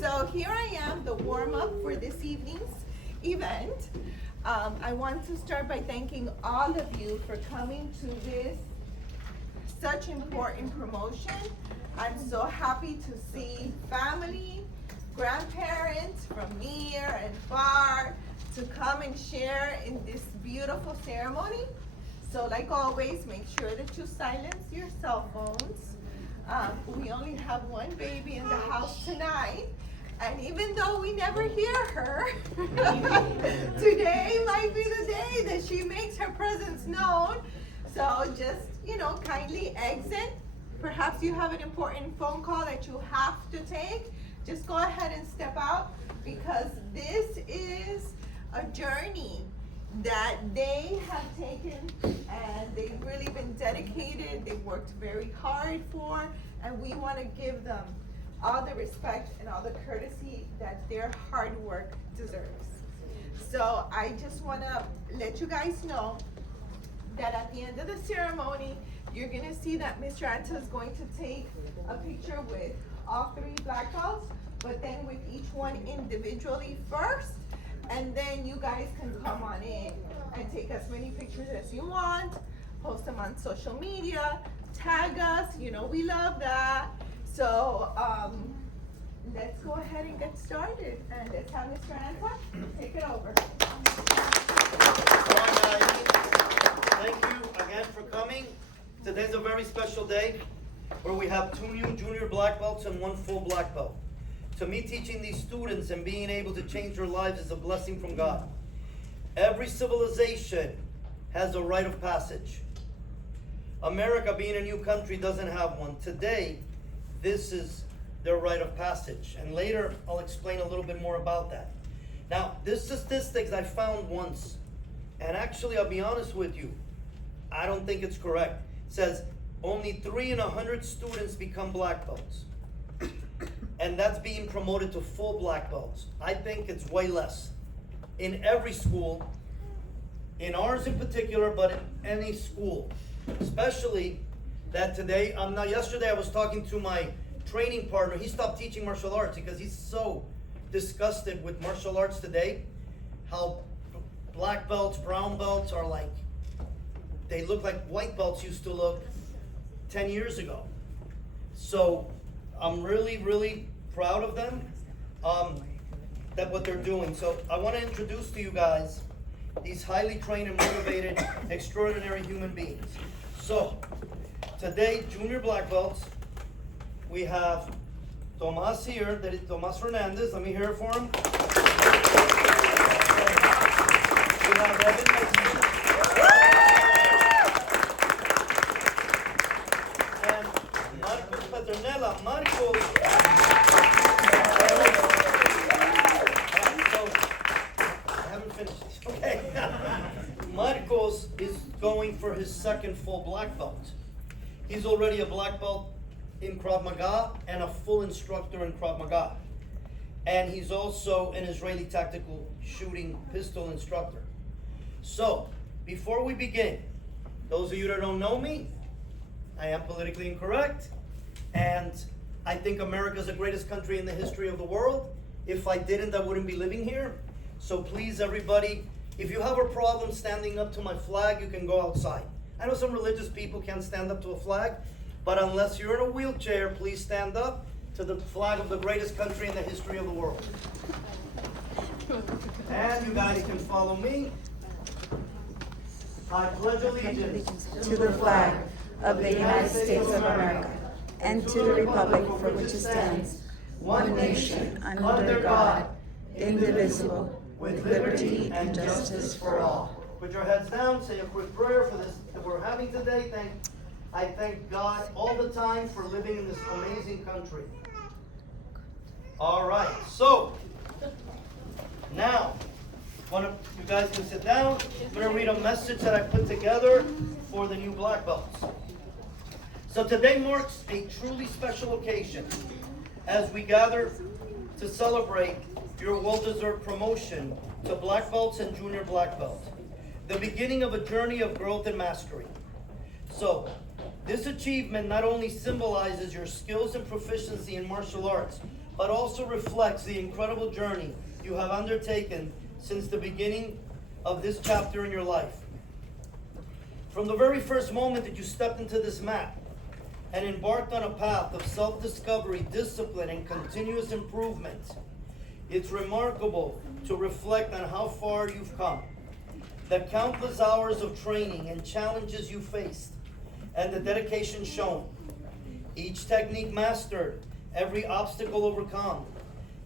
So here I am, the warm-up for this evening's event. I want to start by thanking all of you for coming to this such important promotion. I'm so happy to see family, grandparents from near and far to come and share in this beautiful ceremony. So like always, make sure that you silence your cell phones. We only have one baby in the house tonight, and even though we never hear her, today might be the day that she makes her presence known. So just, kindly exit. Perhaps you have an important phone call that you have to take. Just go ahead and step out, because this is a journey that they have taken, and they've really been dedicated. They've worked very hard for, and we want to give them all the respect and all the courtesy that their hard work deserves. So I just want to let you guys know that at the end of the ceremony, you're going to see that Mr. Anta is going to take a picture with all 3 black belts, but then with each one individually first. And then you guys can come on in and take as many pictures as you want, post them on social media, tag us, we love that. So let's go ahead and get started. And let's have Mr. Anta take it over. All right, guys. Thank you again for coming. Today's a very special day where we have 2 new junior black belts and 1 full black belt. To me, teaching these students and being able to change their lives is a blessing from God. Every civilization has a rite of passage. America, being a new country, doesn't have one. Today, this is their rite of passage. And later, I'll explain a little bit more about that. Now, this statistics I found once, and actually, I'll be honest with you, I don't think it's correct. It says only 3 in 100 students become black belts. And that's being promoted to full black belts. I think it's way less. In every school, in ours in particular, but in any school. Especially that today, yesterday I was talking to my training partner. He stopped teaching martial arts because he's so disgusted with martial arts today. How black belts, brown belts are like, they look like white belts used to look 10 years ago. So I'm really, really proud of them, that what they're doing. So I want to introduce to you guys these highly trained and motivated, extraordinary human beings. So today, junior black belts, we have Tomas here, that is Tomas Fernandez. Let me hear it for him. We have Evan Martinez. Peternela, Marcos. I haven't finished. Okay. Marcos is going for his 2nd full black belt. He's already a black belt in Krav Maga and a full instructor in Krav Maga. And he's also an Israeli tactical shooting pistol instructor. So, before we begin, those of you that don't know me, I am politically incorrect. And I think America is the greatest country in the history of the world. If I didn't, I wouldn't be living here. So please, everybody, if you have a problem standing up to my flag, you can go outside. I know some religious people can't stand up to a flag, but unless you're in a wheelchair, please stand up to the flag of the greatest country in the history of the world. And you guys can follow me. I pledge allegiance to the flag of the United States of America, and to the republic for which it stands, one nation, under God, indivisible, with liberty and justice for all. Put your heads down, say a quick prayer for this that we're having today. I thank God all the time for living in this amazing country. All right, so now, you guys can sit down. I'm going to read a message that I put together for the new black belts. So today marks a truly special occasion as we gather to celebrate your well-deserved promotion to black belts and junior black belt, the beginning of a journey of growth and mastery. So this achievement not only symbolizes your skills and proficiency in martial arts, but also reflects the incredible journey you have undertaken since the beginning of this chapter in your life. From the very first moment that you stepped into this mat and embarked on a path of self-discovery, discipline, and continuous improvement, it's remarkable to reflect on how far you've come, the countless hours of training and challenges you faced, and the dedication shown. Each technique mastered, every obstacle overcome,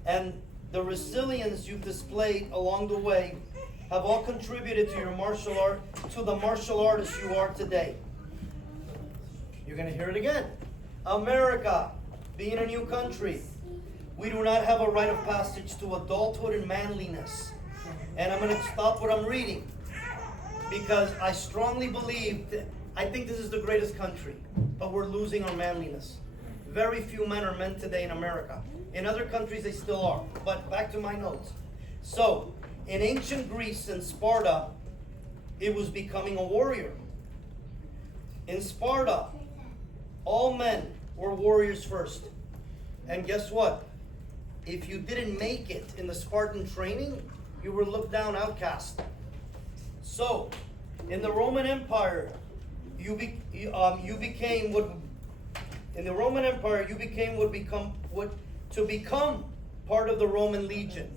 and the resilience you've displayed along the way have all contributed to your the martial artist you are today. You're going to hear it again. America, being a new country, we do not have a rite of passage to adulthood and manliness. And I'm going to stop what I'm reading because I strongly believe I think this is the greatest country, but we're losing our manliness. Very few men are men today in America. In other countries, they still are. But back to my notes. So, in ancient Greece and Sparta, it was becoming a warrior. In Sparta, all men were warriors first. And guess what? If you didn't make it in the Spartan training, you were looked down, outcast. So, in the Roman Empire, you became to become part of the Roman Legion.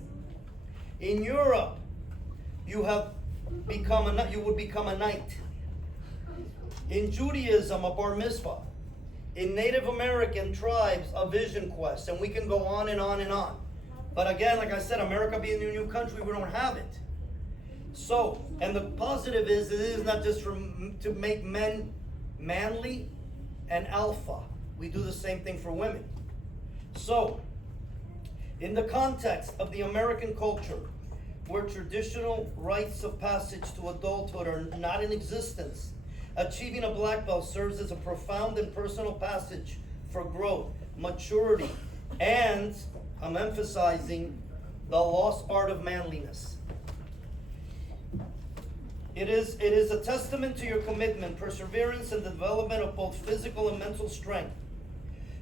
In Europe, you would become a knight. In Judaism, a bar mitzvah. In Native American tribes, a vision quest, and we can go on and on and on. But again, like I said, America being a new country, we don't have it. So, and the positive is, it is not just to make men manly and alpha. We do the same thing for women. So, in the context of the American culture, where traditional rites of passage to adulthood are not in existence, achieving a black belt serves as a profound and personal passage for growth, maturity, and, I'm emphasizing, the lost art of manliness. It is a testament to your commitment, perseverance, and the development of both physical and mental strength.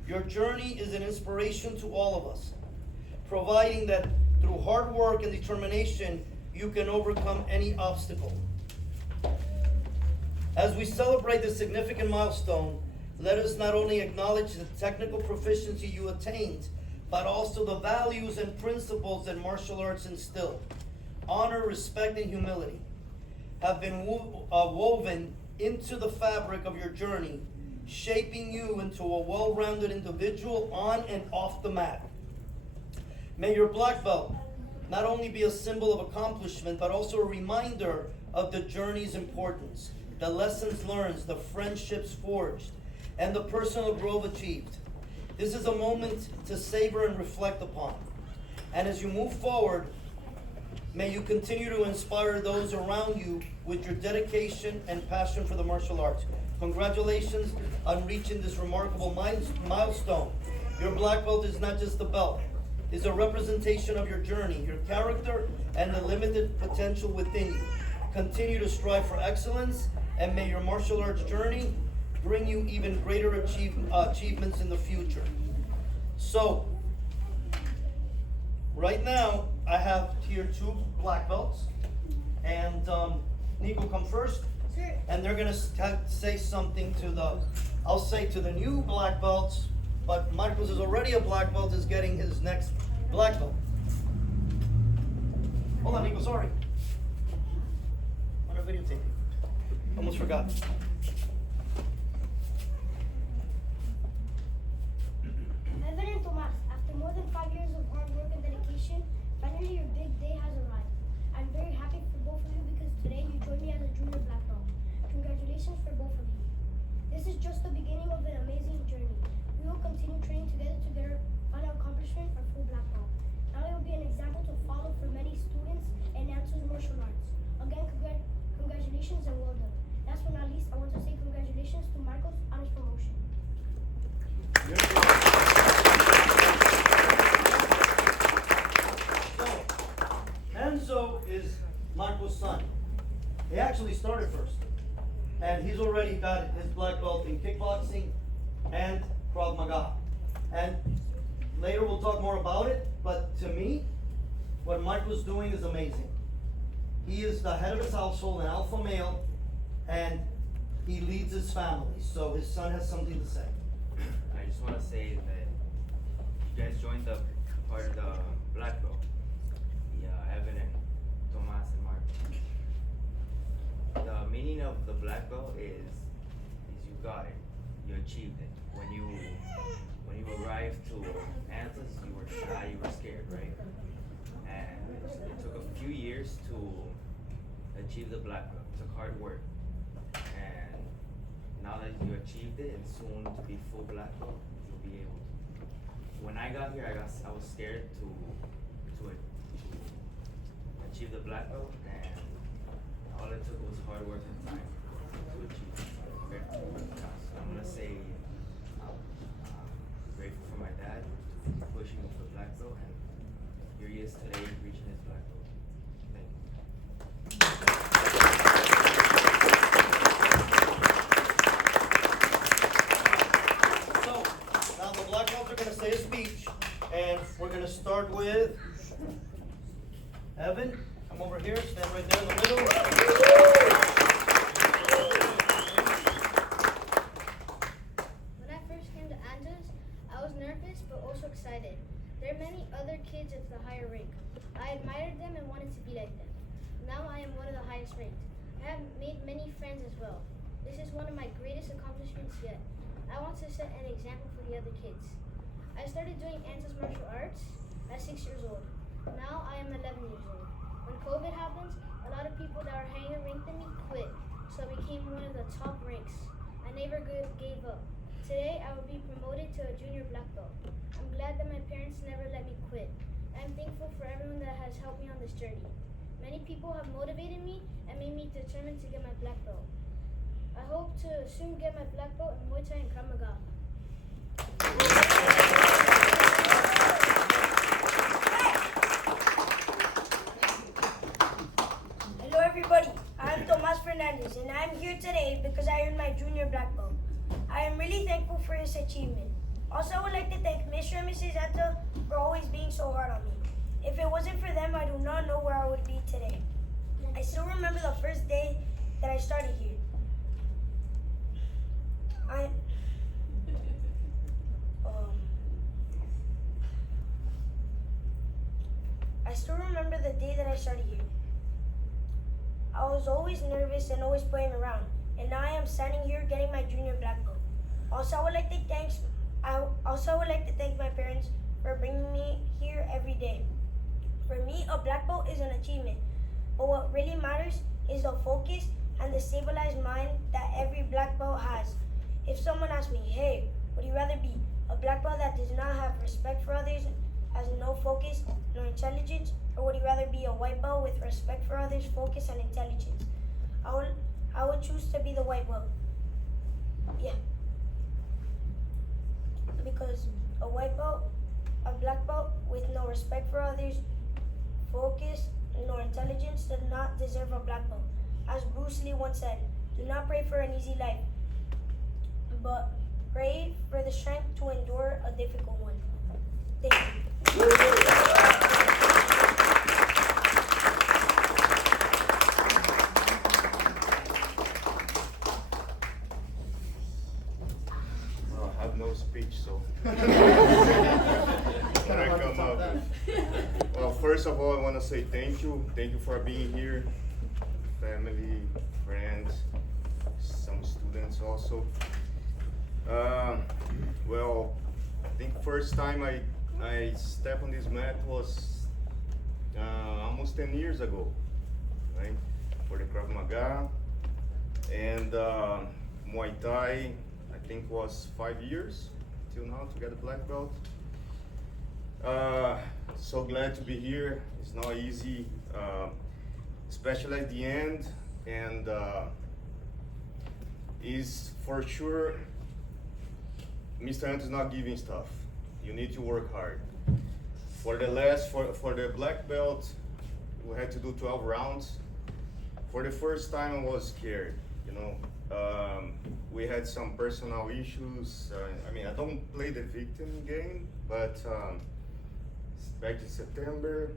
Your journey is an inspiration to all of us, providing that through hard work and determination, you can overcome any obstacle. As we celebrate this significant milestone, let us not only acknowledge the technical proficiency you attained, but also the values and principles that martial arts instill. Honor, respect, and humility have been woven into the fabric of your journey, shaping you into a well-rounded individual on and off the mat. May your black belt not only be a symbol of accomplishment, but also a reminder of the journey's importance, the lessons learned, the friendships forged, and the personal growth achieved. This is a moment to savor and reflect upon. And as you move forward, may you continue to inspire those around you with your dedication and passion for the martial arts. Congratulations on reaching this remarkable milestone. Your black belt is not just a belt. It's a representation of your journey, your character, and the limited potential within you. Continue to strive for excellence, and may your martial arts journey bring you even greater achievements in the future. So, right now, I have here 2 black belts, and Nico, come first. Sure. And they're gonna say something to the new black belts, but Marcos is already a black belt, is getting his next black belt. Hold on, Nico, sorry. On a videotape. Almost forgot. Evan and Tomas, after more than 5 years of hard work and dedication, finally your big day has arrived. I'm very happy for both of you because today you joined me as a junior black belt. Congratulations for both of you. This is just the beginning of an amazing journey. We will continue training together to get our final accomplishment, our full black belt. Now it will be an example to follow for many students and Anta's martial arts. Again, congratulations and well done. Last but not least, I want to say congratulations to Marcos on his promotion. Enzo is Marco's son. He actually started first. And he's already got his black belt in kickboxing and Krav Maga. And later we'll talk more about it, but to me, what Michael's doing is amazing. He is the head of his household, an alpha male, and he leads his family, so his son has something to say. I just want to say that you guys joined the part of the black belt, Evan and Tomas and Mark. The meaning of the black belt is you got it, you achieved it. When you arrived to Anta's, you were shy, you were scared, right? And it took a few years to achieve the black belt. It took hard work, and now that you achieved it and soon to be full black belt, you'll be able to. When I got here, I was scared to achieve the black belt, and all it took was hard work and time to achieve it. So I'm gonna say I'm grateful for my dad for pushing me for black belt, and here he is today reaching his black belt. Thank you. So, now the black belts are gonna say a speech, and we're gonna start with Evan. Come over here, stand right there in the middle. When I first came to Anta's, I was nervous but also excited. There are many other kids at the higher rank. I admired them and wanted to be like them. Now I am one of the highest ranked. I have made many friends as well. This is one of my greatest accomplishments yet. I want to set an example for the other kids. I started doing Anta's martial arts at 6 years old. Now I am 11 years old. When COVID happens, a lot of people that are higher ranked than me quit, so I became one of the top ranks. I never gave up. Today I will be promoted to a junior black belt. I'm glad that my parents never let me quit. I am thankful for everyone that has helped me on this journey. Many people have motivated me and made me determined to get my black belt. I hope to soon get my black belt in Muay Thai and Krav Maga. Hello everybody, I'm Tomas Fernandez and I'm here today because I earned my junior black belt. I am really thankful for this achievement. Also, I would like to thank Mr. and Mrs. Anta for always being so hard on me. If it wasn't for them, I do not know where I would be today. I still remember the first day that I started here. I still remember the day that I started here. I was always nervous and always playing around, and now I am standing here getting my junior black belt. Also, I would like to thank my parents for bringing me here every day. For me, a black belt is an achievement, but what really matters is the focus and the stabilized mind that every black belt has. If someone asks me, hey, would you rather be a black belt that does not have respect for others, has no focus nor intelligence, or would you rather be a white belt with respect for others, focus, and intelligence? I would choose to be the white belt. Yeah. Because a black belt with no respect for others, focus, nor intelligence does not deserve a black belt. As Bruce Lee once said, do not pray for an easy life, but pray for the strength to endure a difficult one. Thank you. Well, I have no speech, so what I come up with. Well, first of all, I want to say thank you. Thank you for being here, family, friends, some students also. Well, I think first time I stepped on this mat was almost 10 years ago, right? For the Krav Maga, and Muay Thai, I think was 5 years till now to get a black belt. So glad to be here. It's not easy, especially at the end, and is for sure Mr. Ant is not giving stuff. You need to work hard. For the black belt, we had to do 12 rounds. For the first time, I was scared. You know, We had some personal issues. I mean, I don't play the victim game, but back in September,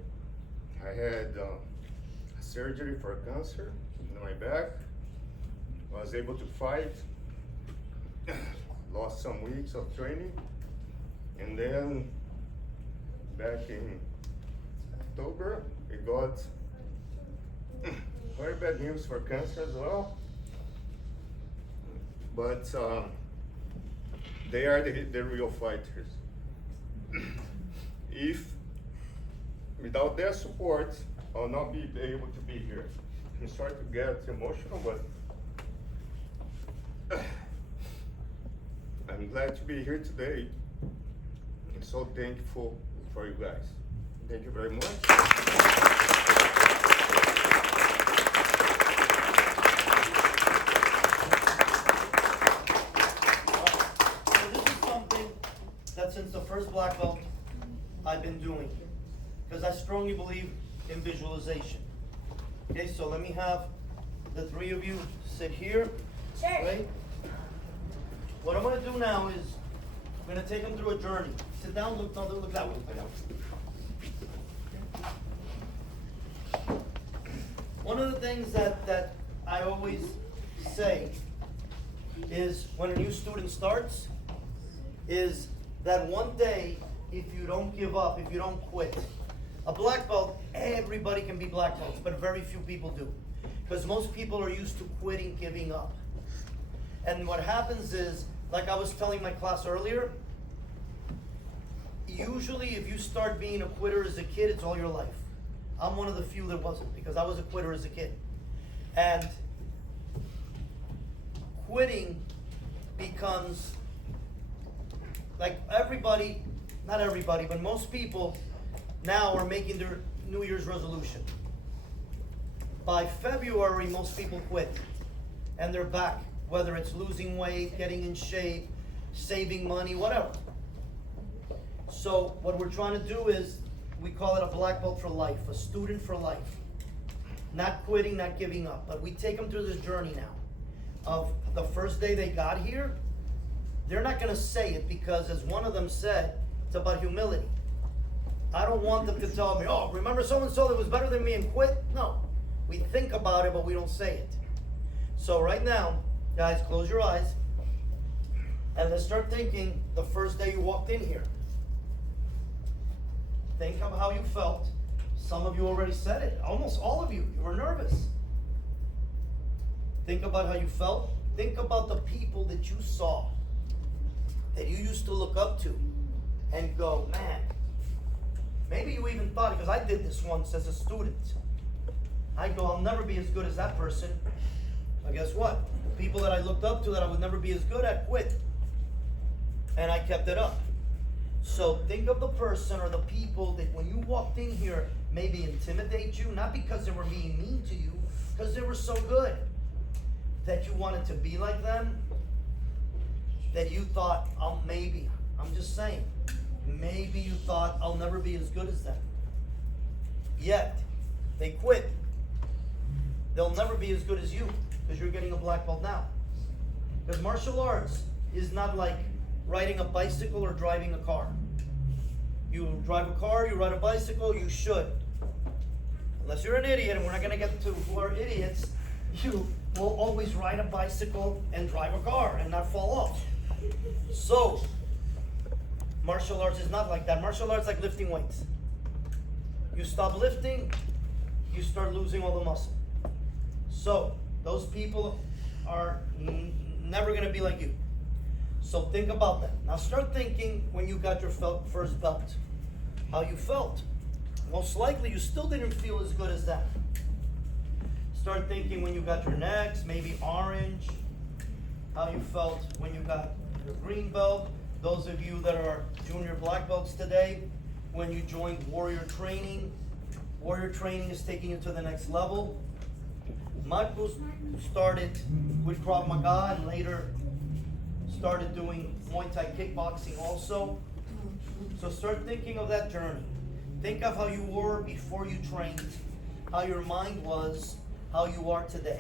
I had a surgery for cancer in my back. Was able to fight, lost some weeks of training, and then back in October, we got very bad news for cancer as well. But they are the real fighters. If without their support, I'll not be able to be here. I'm sorry to get emotional, but I'm glad to be here today. I'm so thankful for you guys. Thank you very much. So this is something that since the first black belt I've been doing, because I strongly believe in visualization. Okay, so let me have the three of you sit here. Sure. Right? What I'm gonna do now is I'm gonna take them through a journey. Sit down, look that way. One of the things that I always say is when a new student starts is that one day, if you don't give up, if you don't quit, a black belt, everybody can be black belts, but very few people do. Because most people are used to quitting, giving up. And what happens is, like I was telling my class earlier, usually if you start being a quitter as a kid, it's all your life. I'm one of the few that wasn't, because I was a quitter as a kid. And quitting becomes, like everybody, not everybody, but most people now are making their New Year's resolution. By February, most people quit, and they're back, whether it's losing weight, getting in shape, saving money, whatever. So what we're trying to do is, we call it a black belt for life, a student for life. Not quitting, not giving up, but we take them through this journey now. Of the first day they got here, they're not gonna say it because, as one of them said, it's about humility. I don't want them to tell me, oh, remember so-and-so that was better than me and quit? No, we think about it, but we don't say it. So right now, guys, close your eyes, and let's start thinking the first day you walked in here. Think of how you felt. Some of you already said it, almost all of you were nervous. Think about how you felt. Think about the people that you saw, that you used to look up to, and go, man, maybe you even thought, because I did this once as a student. I go, I'll never be as good as that person. But guess what? People that I looked up to that I would never be as good at quit. And I kept it up. So think of the person or the people that when you walked in here maybe intimidate you, not because they were being mean to you, because they were so good that you wanted to be like them, that you thought, oh, maybe, I'm just saying, maybe you thought I'll never be as good as them. Yet, they quit. They'll never be as good as you because you're getting a black belt now. Because martial arts is not like riding a bicycle or driving a car. You drive a car, you ride a bicycle, you should. Unless you're an idiot, and we're not going to get to who are idiots, you will always ride a bicycle and drive a car and not fall off. So, martial arts is not like that. Martial arts is like lifting weights. You stop lifting, you start losing all the muscle. So, those people are never going to be like you. So think about that. Now start thinking when you got your first belt, how you felt. Most likely you still didn't feel as good as that. Start thinking when you got your next, maybe orange, how you felt when you got your green belt. Those of you that are junior black belts today, when you joined warrior training is taking you to the next level. Marcos started with Krav Maga and later started doing Muay Thai kickboxing also. So start thinking of that journey. Think of how you were before you trained, how your mind was, how you are today.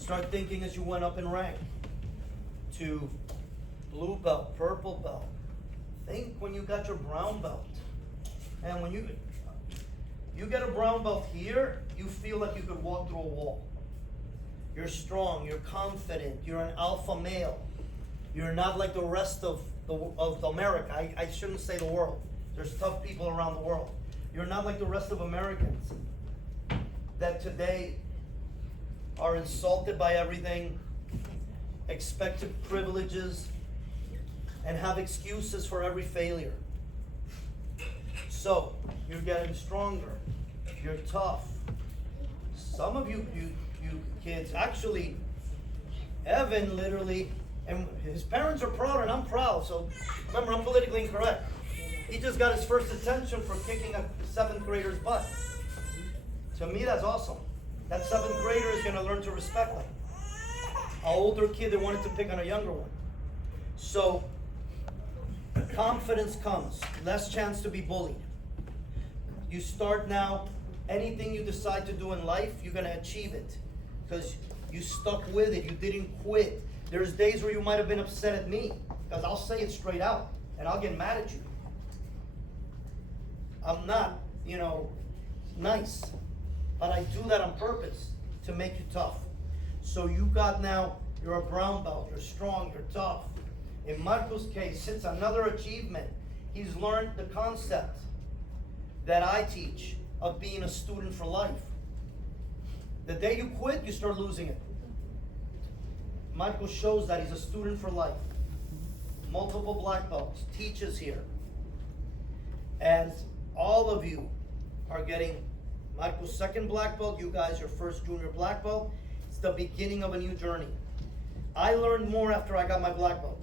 Start thinking as you went up in rank to blue belt, purple belt. Think when you got your brown belt. And when you get a brown belt here, you feel like you could walk through a wall. You're strong, you're confident, you're an alpha male. You're not like the rest of America. I shouldn't say the world. There's tough people around the world. You're not like the rest of Americans that today are insulted by everything, expected privileges, and have excuses for every failure. So, you're getting stronger. You're tough. Some of you kids, actually, Evan literally, and his parents are proud and I'm proud, so remember, I'm politically incorrect. He just got his first attention for kicking a 7th grader's butt. To me, that's awesome. That 7th grader is gonna learn to respect him. An older kid that wanted to pick on a younger one. So, confidence comes, less chance to be bullied. You start now, anything you decide to do in life, you're gonna achieve it. Because you stuck with it, you didn't quit. There's days where you might have been upset at me, because I'll say it straight out, and I'll get mad at you. I'm not, nice, but I do that on purpose to make you tough. So you got now, you're a brown belt, you're strong, you're tough. In Marco's case, it's another achievement. He's learned the concept that I teach of being a student for life. The day you quit, you start losing it. Michael shows that he's a student for life. Multiple black belts, teaches here. And all of you are getting Michael's 2nd black belt, you guys your 1st junior black belt. It's the beginning of a new journey. I learned more after I got my black belt.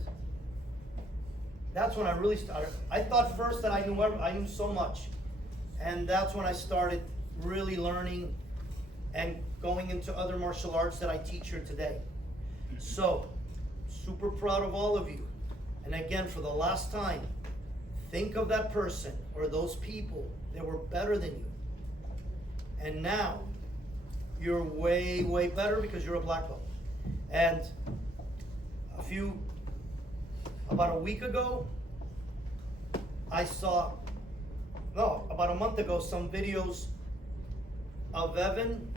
That's when I really started. I thought first that I knew so much. And that's when I started really learning and going into other martial arts that I teach here today. So, super proud of all of you. And again, for the last time, think of that person or those people that were better than you. And now, you're way, way better because you're a black belt. And about a week ago, about a month ago, some videos of Evan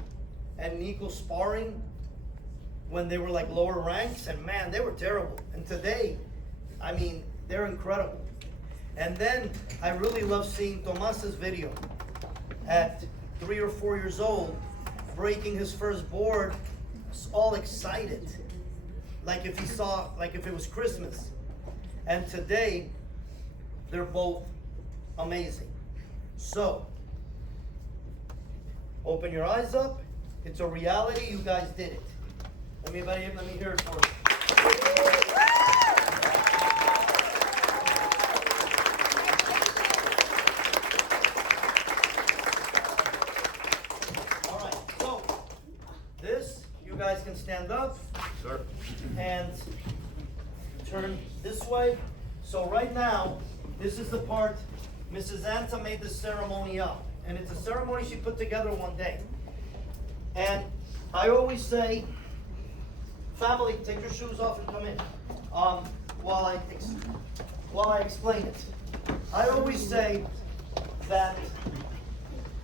and Nico sparring when they were like lower ranks, and man, they were terrible. And today, they're incredible. And then I really love seeing Tomas's video at 3 or 4 years old, breaking his first board, all excited, like if it was Christmas. And today, they're both amazing. So, open your eyes up. It's a reality. You guys did it. Let me hear it for you. All right. So, you guys can stand up. Sir. And turn this way. So right now, this is the part Mrs. Anta made this ceremony up. And it's a ceremony she put together one day. And I always say, family, take your shoes off and come in. While I explain it. I always say that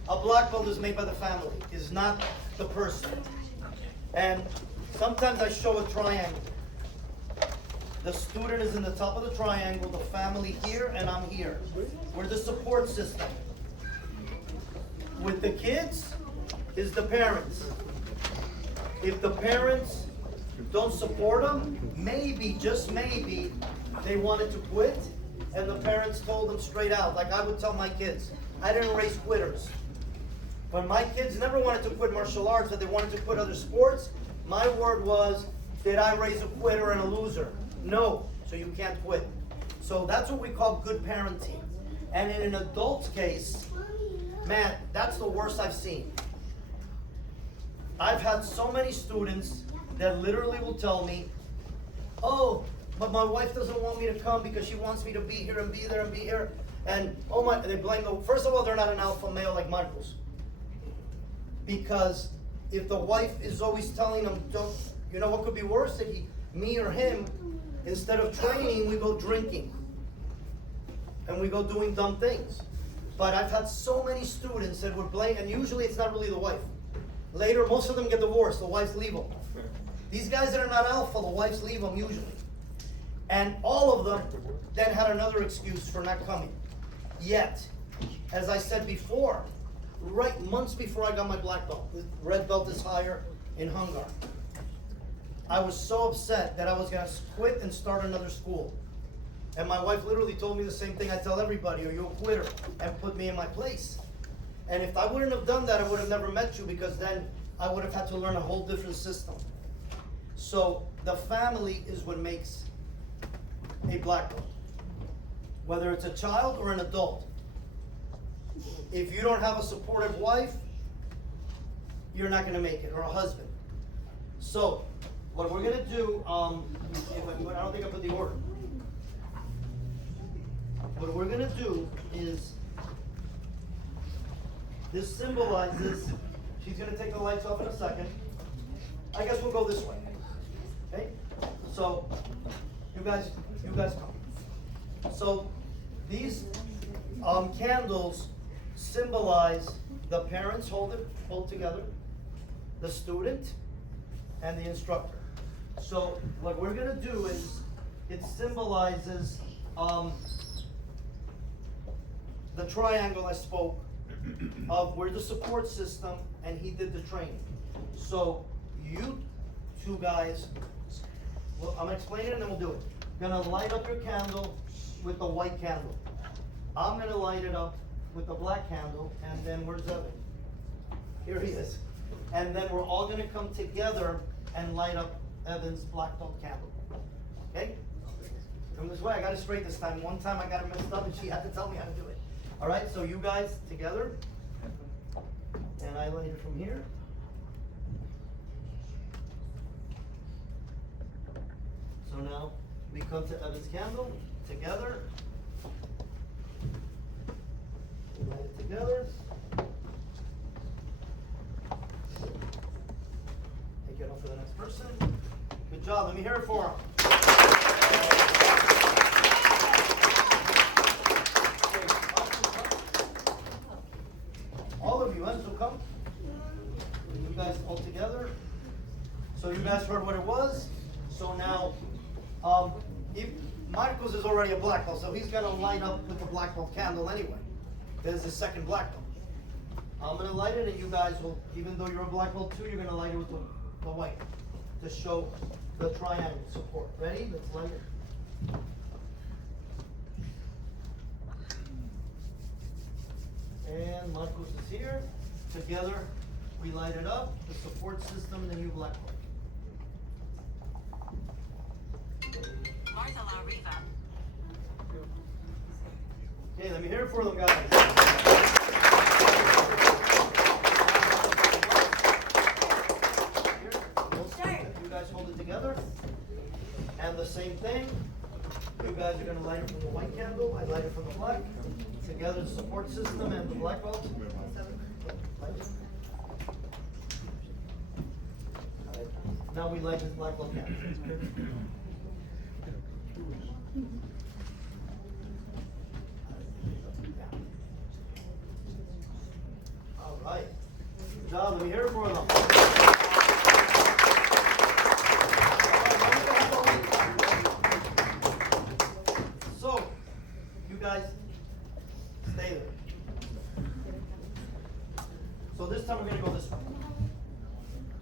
a black belt is made by the family, is not the person. And sometimes I show a triangle. The student is in the top of the triangle, the family here, and I'm here. We're the support system. With the kids is the parents. If the parents don't support them, maybe, just maybe, they wanted to quit, and the parents told them straight out, like I would tell my kids, I didn't raise quitters. When my kids never wanted to quit martial arts, but they wanted to quit other sports, my word was, did I raise a quitter and a loser? No, so you can't quit. So that's what we call good parenting. And in an adult's case, man, that's the worst I've seen. I've had so many students that literally will tell me, oh, but my wife doesn't want me to come because she wants me to be here and be there and be here. And oh my, they blame first of all, they're not an alpha male like Marcos. Because if the wife is always telling him, don't, you know what could be worse? That me or him, instead of training, we go drinking. And we go doing dumb things. But I've had so many students that would blame, and usually it's not really the wife. Later, most of them get divorced, the wives leave them. These guys that are not alpha, the wives leave them usually. And all of them then had another excuse for not coming. Yet, as I said before, right months before I got my black belt, the red belt is higher in Hungar, I was so upset that I was gonna quit and start another school. And my wife literally told me the same thing I tell everybody, are you a quitter? And put me in my place. And if I wouldn't have done that, I would have never met you, because then I would have had to learn a whole different system. So the family is what makes a black belt. Whether it's a child or an adult. If you don't have a supportive wife, you're not gonna make it, or a husband. So, what we're gonna do, I don't think I put the order. What we're gonna do is, this symbolizes, she's gonna take the lights off in a second. I guess we'll go this way, okay? So, you guys come. So, these candles symbolize the parents hold together, the student, and the instructor. So, what we're gonna do is, it symbolizes the triangle I spoke of, where the support system and he did the training. So you two guys, well, I'm gonna explain it and then we'll do it. Gonna light up your candle with the white candle. I'm gonna light it up with the black candle, and then where's Evan? Here he is. And then we're all gonna come together and light up Evan's black belt candle. Okay? Come this way, I got it straight this time. One time I got it messed up and she had to tell me how to do it. All right, so you guys together, and I light it from here. So now we come to Evan's candle together. We light it together. Take it off for the next person. Good job, let me hear it for him. All of you, so come. You guys all together. So you guys heard what it was. So now, Marcos is already a black belt, so he's gonna light up with the black belt candle anyway. There's his second black belt. I'm gonna light it, and you guys will, even though you're a black belt too, you're gonna light it with the white to show the triangle support. Ready? Let's light it. And Marcos is here. Together, we light it up, the support system, the new black belt. Okay, let me hear it for them, guys. You guys hold it together. And the same thing. You guys are going to light it from the white candle. I light it from the black. Together, the support system and the black belt. Now we light this black belt candle. All right. Good job. Let me hear it for them. So, you guys stay there. So this time we're going to go this way.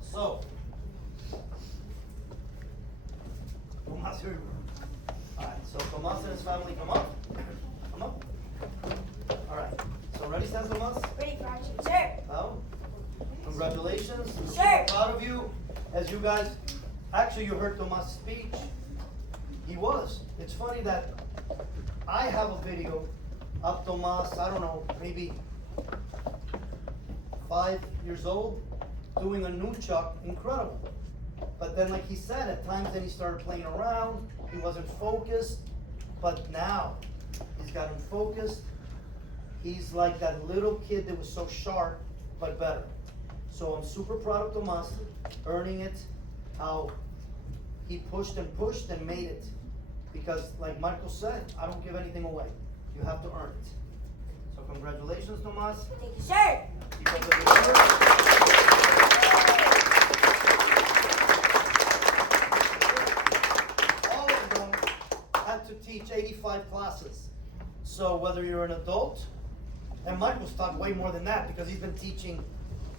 So, Tomas, here we go. Alright, so Tomas and his family come up. Come up. Alright, so ready, San Tomas? Ready, Prodigy. Sir. Well, congratulations. Sir. I'm proud of you. As you guys, actually you heard Tomas' speech. He was. It's funny that I have a video of Tomas, I don't know, maybe 5 years old, doing a nunchuk, incredible. But then, like he said, at times then he started playing around, he wasn't focused, but now he's got him focused. He's like that little kid that was so sharp, but better. So I'm super proud of Tomas, earning it, how he pushed and made it. Because like Marco said, I don't give anything away. You have to earn it. So congratulations, Tomas. Thank you, sir. Keep up the good work. All of them had to teach 85 classes. So whether you're an adult, and Michael's taught way more than that because he's been teaching,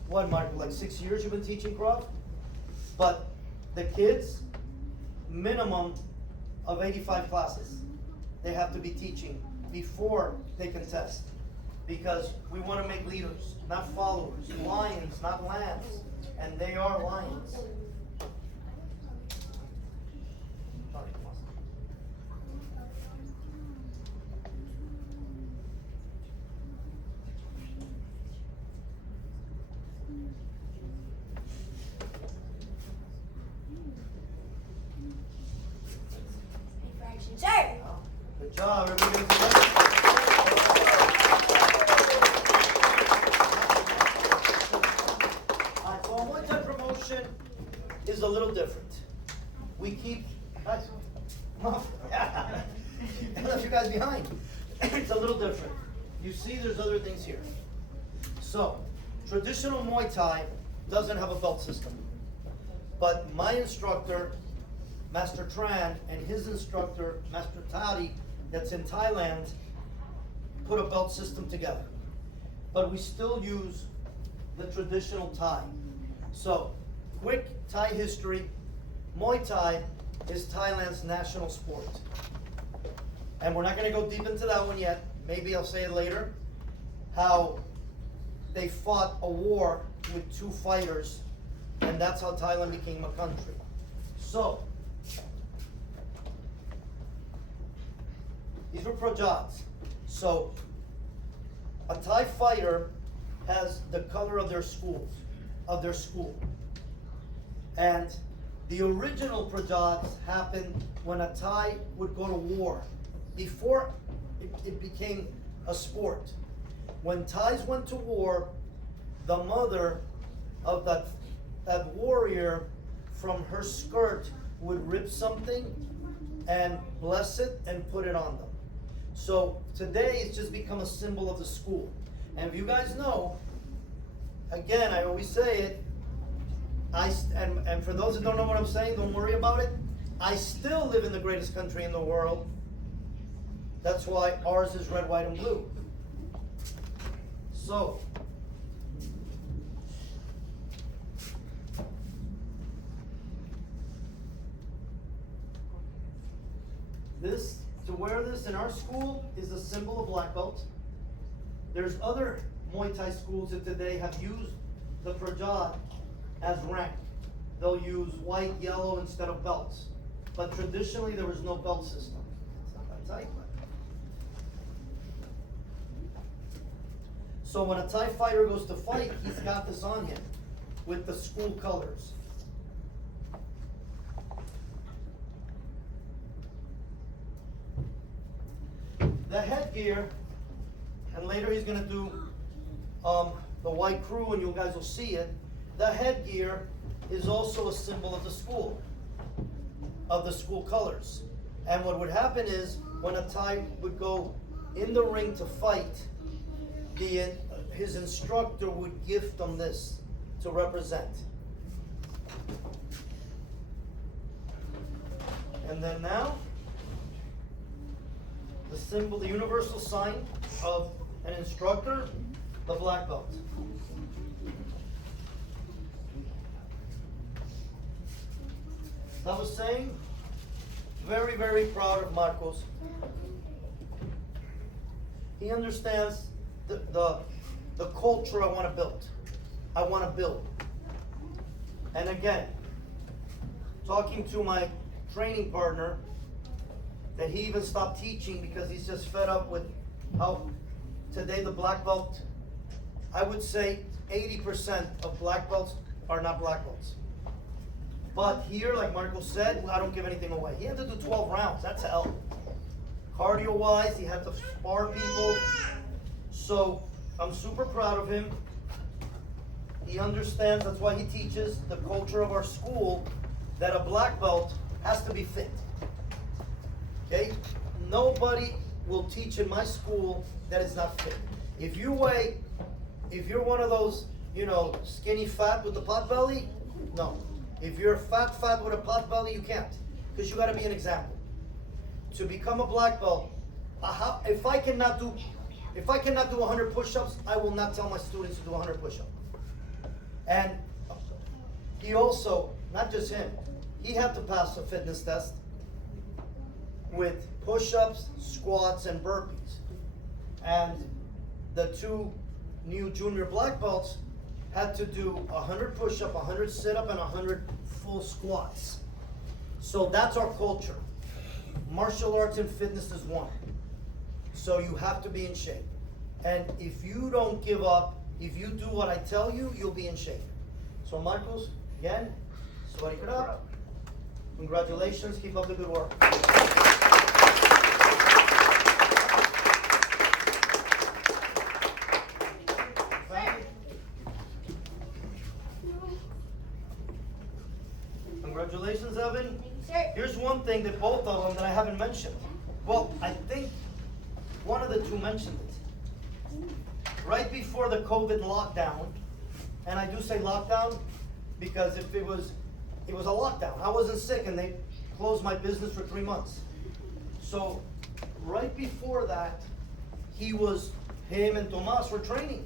what, Michael, like 6 years you've been teaching Krav? But the kids, minimum of 85 classes they have to be teaching before they can test. Because we want to make leaders, not followers, lions, not lambs. And they are lions. Sorry, Tomas. Infraction, sir. Good job, everybody. Give us a hand. Alright, so a one-time promotion is a little different. We keep, guys, I left you guys behind. It's a little different. You see there's other things here. So, traditional Muay Thai doesn't have a belt system. But my instructor, Master Tran, and his instructor, Master Tari, that's in Thailand, put a belt system together. But we still use the traditional Thai. So, quick Thai history. Muay Thai is Thailand's national sport. And we're not going to go deep into that one yet. Maybe I'll say it later. How they fought a war with 2 fighters, and that's how Thailand became a country. So, these were projats. So, a Thai fighter has the color of their school. And the original projats happened when a Thai would go to war. Before it became a sport. When Thais went to war, the mother of that warrior, from her skirt, would rip something and bless it and put it on them. So today it's just become a symbol of the school. And if you guys know, again, I always say it, and for those that don't know what I'm saying, don't worry about it. I still live in the greatest country in the world. That's why ours is red, white, and blue. So, this, to wear this in our school is a symbol of black belt. There's other Muay Thai schools that today have used the Prajat as rank. They'll use white, yellow instead of belts. But traditionally there was no belt system. It's not that tight, but. So when a Thai fighter goes to fight, he's got this on him with the school colors. The headgear, and later he's going to do the white crew and you guys will see it. The headgear is also a symbol of the school colors. And what would happen is when a Thai would go in the ring to fight, his instructor would gift them this to represent. And then now, the symbol, the universal sign of an instructor, the black belt. As I was saying, very, very proud of Marcos. He understands the culture I want to build. I want to build. And again, talking to my training partner, that he even stopped teaching because he's just fed up with how today the black belt, I would say 80% of black belts are not black belts. But here, like Marco said, I don't give anything away. He had to do 12 rounds, that's hell. Cardio-wise, he had to spar people. So, I'm super proud of him. he understands, that's why he teaches the culture of our school, that a black belt has to be fit. Okay? Nobody will teach in my school that is not fit. If you're one of those, skinny fat with the pot belly, no. If you're fat with a pot belly, you can't. Because you gotta be an example. To become a black belt, if I cannot do 100 push-ups, I will not tell my students to do 100 push-ups. And he also, not just him, he had to pass a fitness test with push-ups, squats, and burpees. And the two new junior black belts had to do 100 push-up, 100 sit-up, and 100 full squats. So that's our culture. Martial arts and fitness is one. So you have to be in shape. And if you don't give up, if you do what I tell you, you'll be in shape. So Marcos, again, sweating it up. Congratulations, keep up the good work. Congratulations, Evan. Here's one thing that both of them that I haven't mentioned. Well, I think one of the two mentioned it. Right before the COVID lockdown, and I do say lockdown because if it was a lockdown. I wasn't sick and they closed my business for 3 months. So right before that, him and Tomas were training.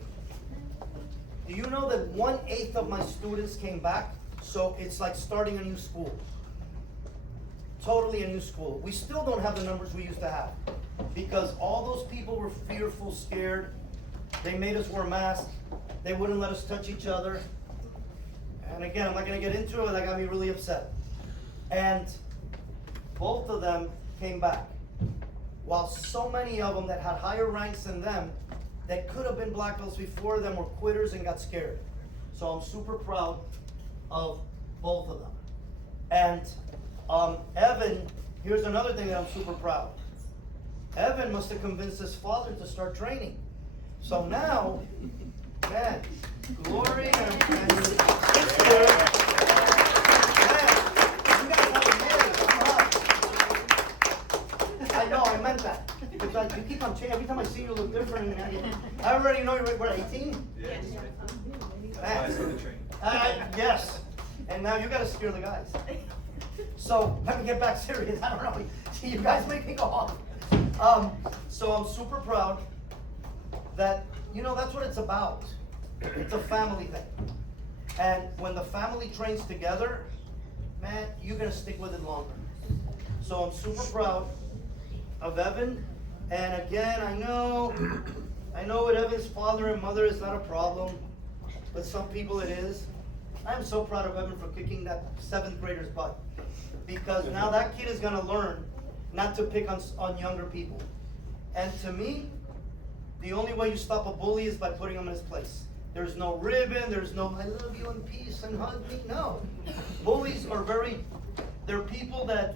Do you know that 1/8 of my students came back? So it's like starting a new school. Totally a new school. We still don't have the numbers we used to have because all those people were fearful, scared. They made us wear masks. They wouldn't let us touch each other. And again, I'm not going to get into it. That got me really upset. And both of them came back. While so many of them that had higher ranks than them, that could have been black belts before them, were quitters and got scared. So I'm super proud of both of them. And Evan, here's another thing that I'm super proud. Evan must have convinced his father to start training. So now, man, Glory and it's good. Man, you guys have a man. I know, I meant that. It's like you keep on changing. Every time I see you, look different. I already know you're, what, 18? Yes. Man. Yes. And now you got to scare the guys. So let me get back serious. I don't know. You guys make me go off. So I'm super proud that, that's what it's about. It's a family thing. And when the family trains together, man, you're going to stick with it longer. So I'm super proud of Evan. And again, I know with Evan's father and mother it's not a problem, but some people it is. I'm so proud of Evan for kicking that 7th grader's butt. Because now that kid is going to learn not to pick on younger people. And to me, the only way you stop a bully is by putting him in his place. There's no ribbon, there's no I love you and peace and hug me. No. Bullies are they're people that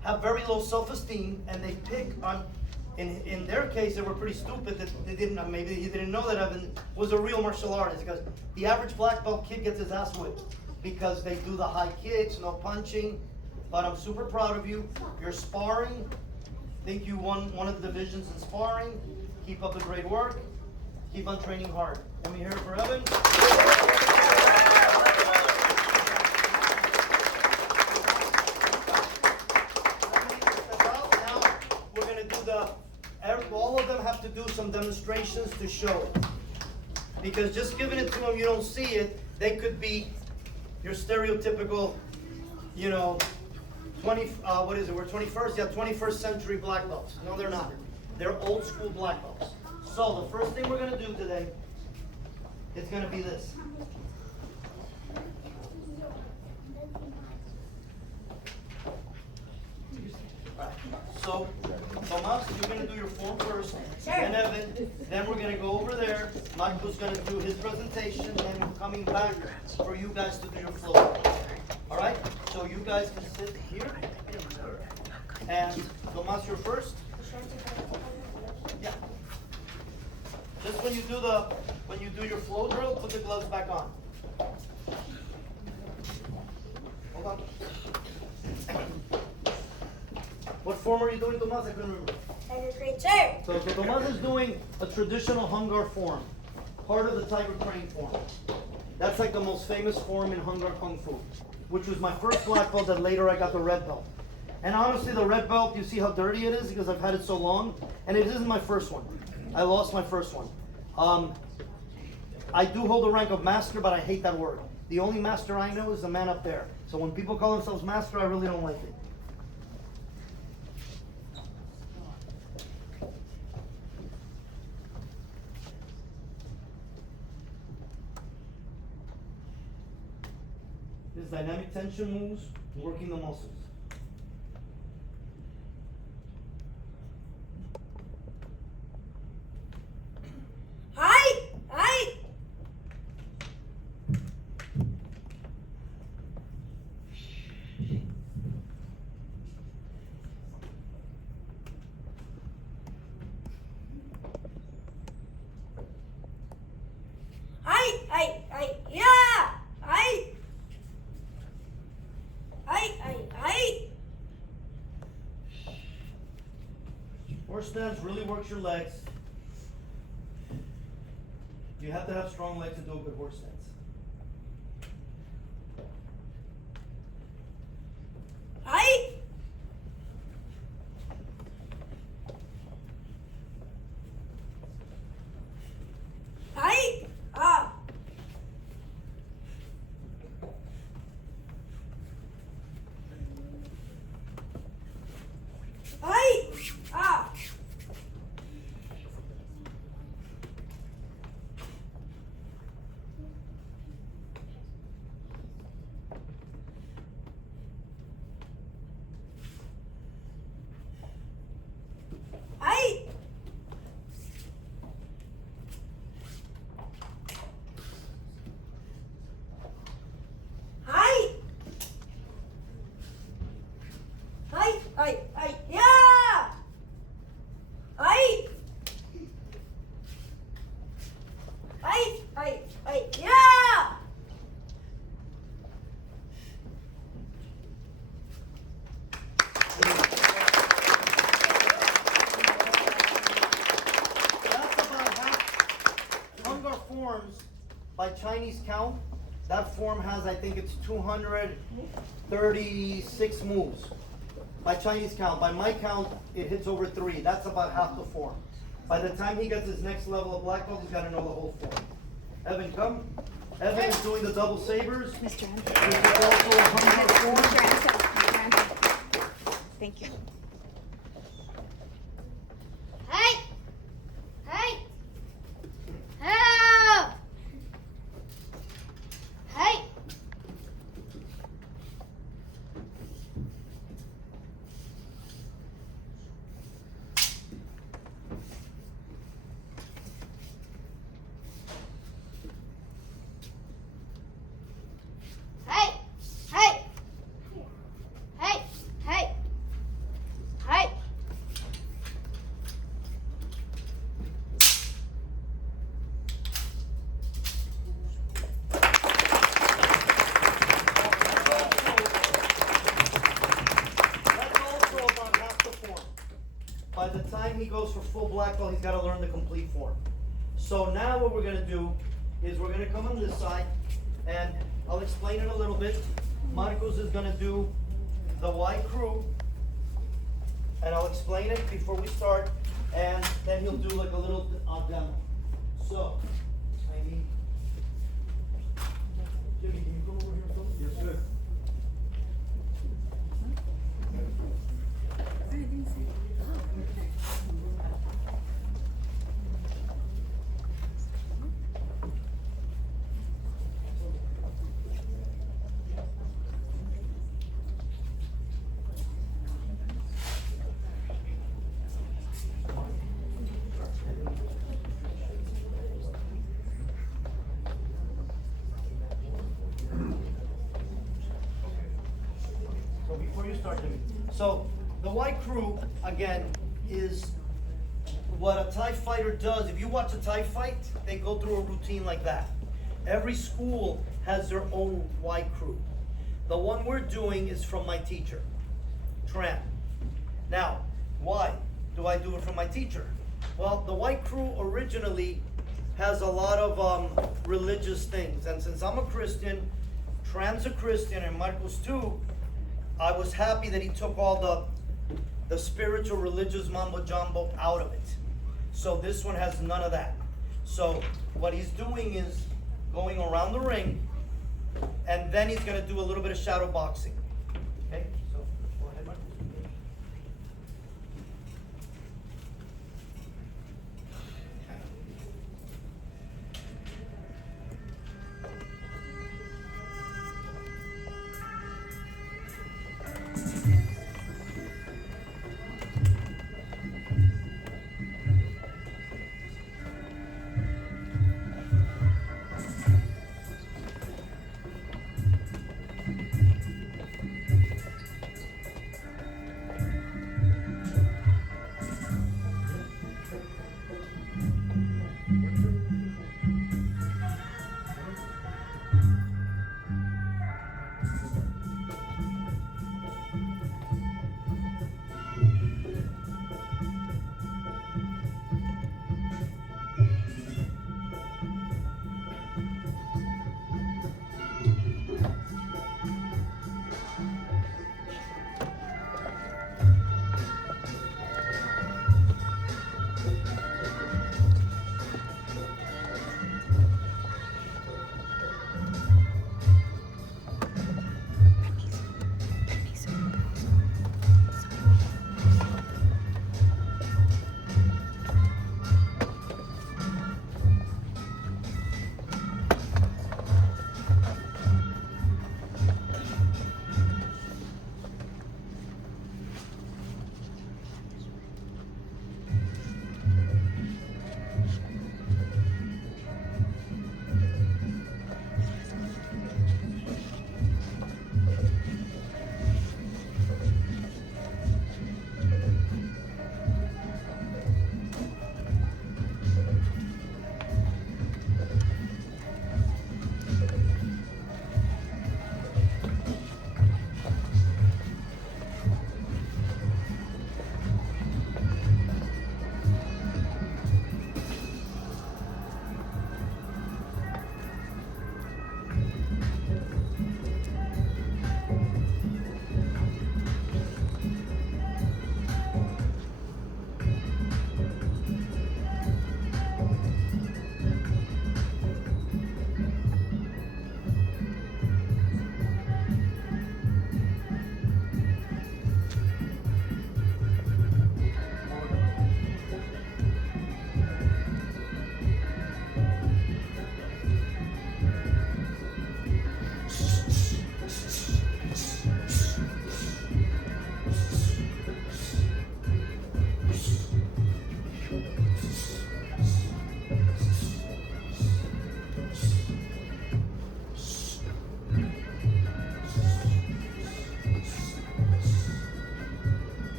have very low self-esteem and they pick on, in their case, they were pretty stupid that maybe he didn't know that Evan was a real martial artist, because the average black belt kid gets his ass whipped because they do the high kicks, no punching. But I'm super proud of you. You're sparring. I think you won one of the divisions in sparring. Keep up the great work. Keep on training hard. Let me hear it for Evan. Now we're going to do all of them have to do some demonstrations to show it. Because just giving it to them, you don't see it. They could be your stereotypical, 21st century black belts. No, they're not. They're old school black belts. So the first thing we're going to do today is going to be this. Right. So, Tomas, you're going to do your form first. Then Evan. Then we're going to go over there. Marco's going to do his presentation. And we're coming back for you guys to do your flow. All right? So you guys can sit here. And Tomas, you're first. Yeah. Just when you do when you do your flow drill, put the gloves back on. Hold on. What form are you doing, Tomas? I couldn't remember. Tiger crane, sir. So Tomas is doing a traditional Hungar form, part of the tiger crane form. That's like the most famous form in Hungar Kung Fu, which was my first black belt, and later I got the red belt. And honestly, the red belt, you see how dirty it is because I've had it so long, and it isn't my first one. I lost my first one. I do hold the rank of master, but I hate that word. The only master I know is the man up there. So when people call themselves master, I really don't like it. This is dynamic tension moves, working the muscles. Hi, hi. Hi, yeah. Hi. Horse stance really works your legs. You have to have strong legs to do a good horse stance. Hi. Hi. Ah. Hi. Ah. Hi. Hi. Hi, yeah. Hi. Hi, yeah. That's about half. Hungar forms, by Chinese count, that form has, I think it's 236 moves. By Chinese count. By my count, it hits over 3. That's about half the form. By the time he gets his next level of black belt, he's got to know the whole form. Evan, come. Evan is doing the double sabers. Mr. Anta. Which is also a Hungar form. Mr. Anta. Mr. Anta. Thank you. Hey! Hey! Help! Hey! Hey! Hey! Hey! Hey! Hey! That's also about half the form. By the time he goes for full black belt, he's got to learn the complete form. So now what we're going to do is we're going to come on this side, and I'll explain it a little bit. Marcos is going to do the Y crew, and I'll explain it before we start, and then he'll do like a little demo. So, I need Jimmy, can you come over here, Phil? Yes, sir. So before you start, Jimmy. So the Y crew again is what a Thai fighter does, if you watch a Thai fight, they go through a routine like that. Every school has their own white crew. The one we're doing is from my teacher, Tran. Now, why do I do it from my teacher? Well, the white crew originally has a lot of religious things, and since I'm a Christian, Tran's a Christian, and Marcos too, I was happy that he took all the spiritual religious mambo jumbo out of it. So this one has none of that. So what he's doing is going around the ring, and then he's gonna do a little bit of shadow boxing. Okay, so go ahead, Marcos.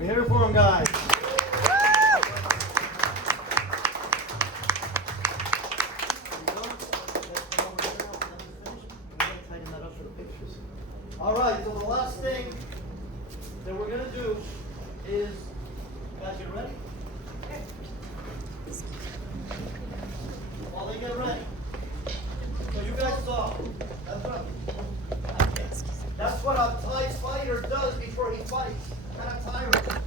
Hear it for him, guys. All right, so the last thing that we're going to do is, you guys get ready? While they get ready. So you guys saw, that's what a Thai fighter does before he fights. Kind of tiring.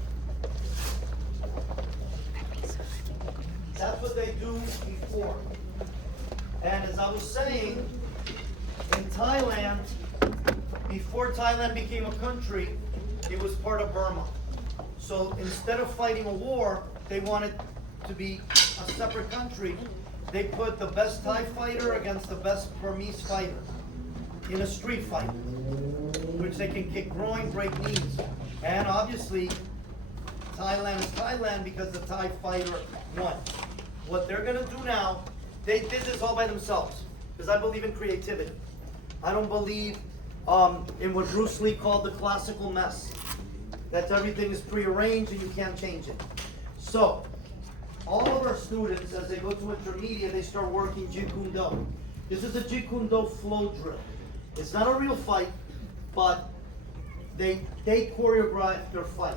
That's what they do before. And as I was saying, in Thailand, before Thailand became a country, it was part of Burma. So instead of fighting a war, they wanted to be a separate country. They put the best Thai fighter against the best Burmese fighter in a street fight, which they can kick groin, break knees. And obviously, Thailand is Thailand because the Thai fighter won. what they're gonna do now, they did this all by themselves, because I believe in creativity. I don't believe in what Bruce Lee called the classical mess. That everything is prearranged and you can't change it. So, all of our students, as they go to intermediate, they start working Jeet Kune Do. This is a Jeet Kune Do flow drill. It's not a real fight, but they choreograph their fight.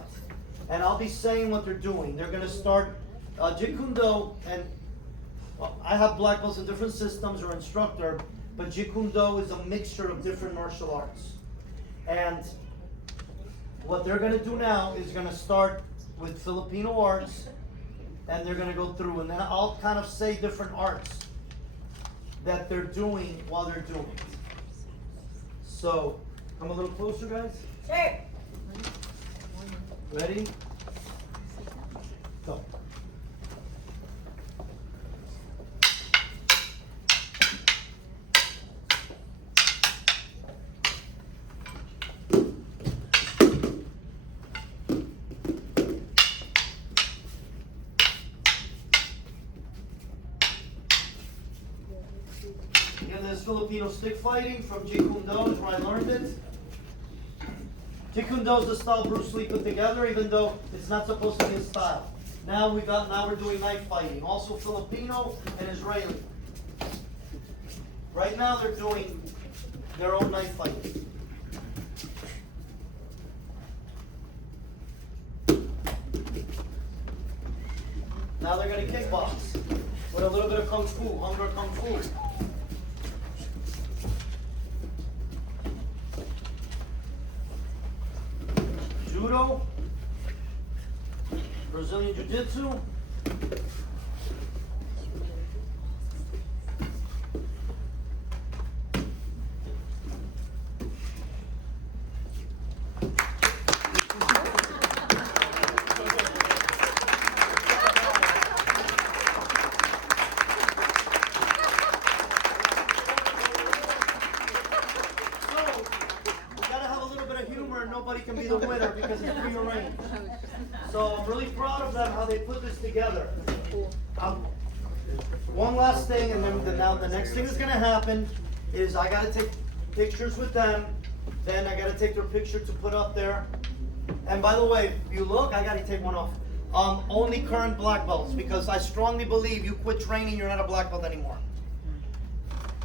And I'll be saying what they're doing. They're gonna start Jeet Kune Do, and I have black belts in different systems or instructor, but Jeet Kune Do is a mixture of different martial arts. And what they're gonna do now is gonna start with Filipino arts, and they're gonna go through, and then I'll kind of say different arts that they're doing while they're doing it. So, come a little closer, guys. Sure. Ready? Go. Again, there's Filipino stick fighting from Jeet Kune Do, is where I learned it. Jeet Kune Do is the style Bruce Lee put together, even though it's not supposed to be his style. Now we're doing knife fighting, also Filipino and Israeli. Right now they're doing their own knife fighting. Now they're going to kickbox with a little bit of kung fu, Hunger Kung Fu. Judo, Brazilian Jiu-Jitsu, nobody can be the winner because it's prearranged. So I'm really proud of them how they put this together. One last thing, and then now the next thing that's gonna happen is I gotta take pictures with them. Then I gotta take their picture to put up there. And by the way, if you look, I gotta take one off. Only current black belts, because I strongly believe you quit training, you're not a black belt anymore.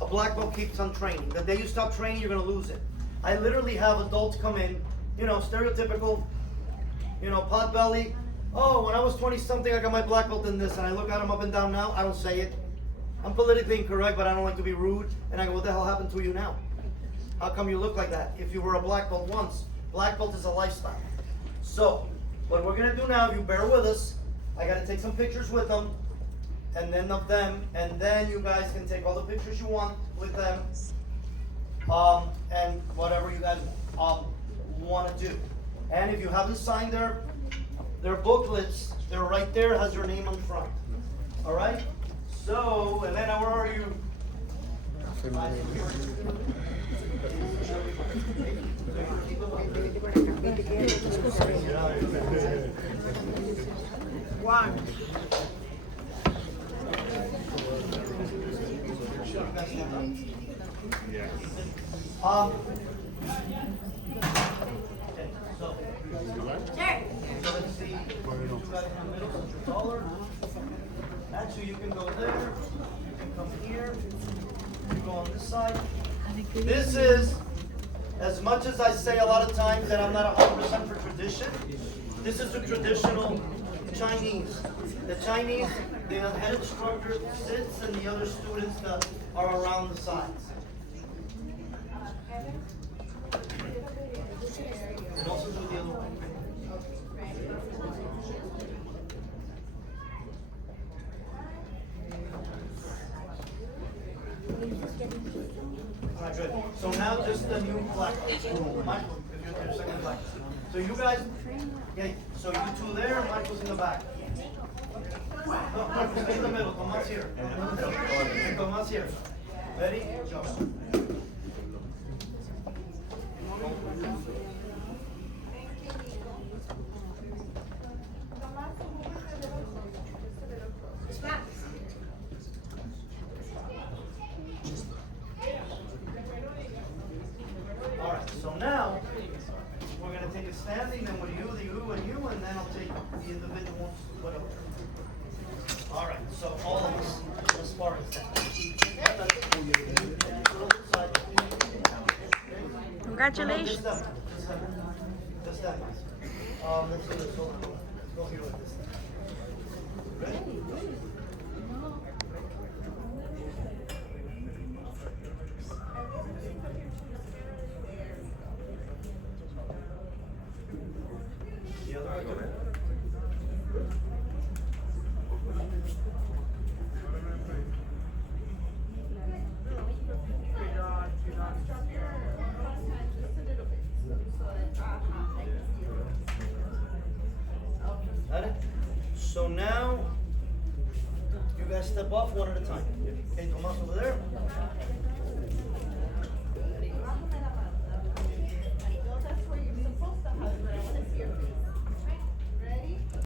A black belt keeps on training. The day you stop training, you're gonna lose it. I literally have adults come in, stereotypical, pot belly. Oh, when I was 20 something, I got my black belt in this, and I look at them up and down now, I don't say it. I'm politically incorrect, but I don't like to be rude. And I go, what the hell happened to you now? How come you look like that? If you were a black belt once, black belt is a lifestyle. So, what we're gonna do now, if you bear with us, I gotta take some pictures with them, and then of them, and then you guys can take all the pictures you want with them, and whatever you guys want to do. And if you haven't signed their booklets, they're right there, has your name on front. All right? So, Elena, where are you? One. Okay, so let's see. You guys in the middle since you're taller. Actually, you can go there. You can come here. You go on this side. This is, as much as I say a lot of times that I'm not 100% for tradition, this is the traditional Chinese. The Chinese, the head instructor sits and the other students that are around the sides. And also do the other way. Alright, good. So now just the new black. Michael, if you're second black. So you guys, okay, so you two there, Michael's in the back. No, Michael, stay in the middle. Tomas here. Tomas here. Ready? Go. So now, we're gonna take it standing, then with you, and you, and then I'll take the individual, whatever. All right, so all of us, let's spar and stand. Congratulations. Just that. Let's do this. Hold on. Let's go here like this. Ready? The other way. Got it? So now, you guys step off one at a time. Okay, Tomas over there. That's where you're supposed to have it.